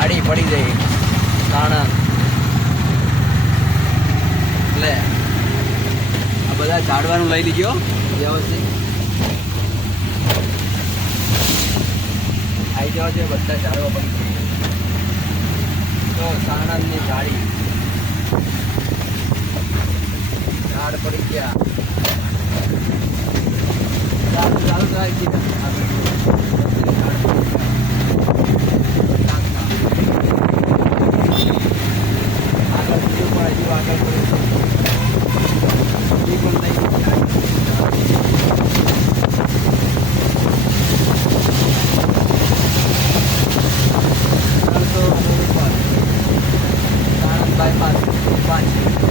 પડી ગઈ. સાણંદ એટલે આ બધા ઝાડવાનું લઈ લીધો વ્યવસ્થિત. આવી જવા છે બધા ઝાડવા પડી તો સાણંદની ઝાડી ઝાડ પડી ગયા. ચાલુ ચાલુ રાખી 慢，慢半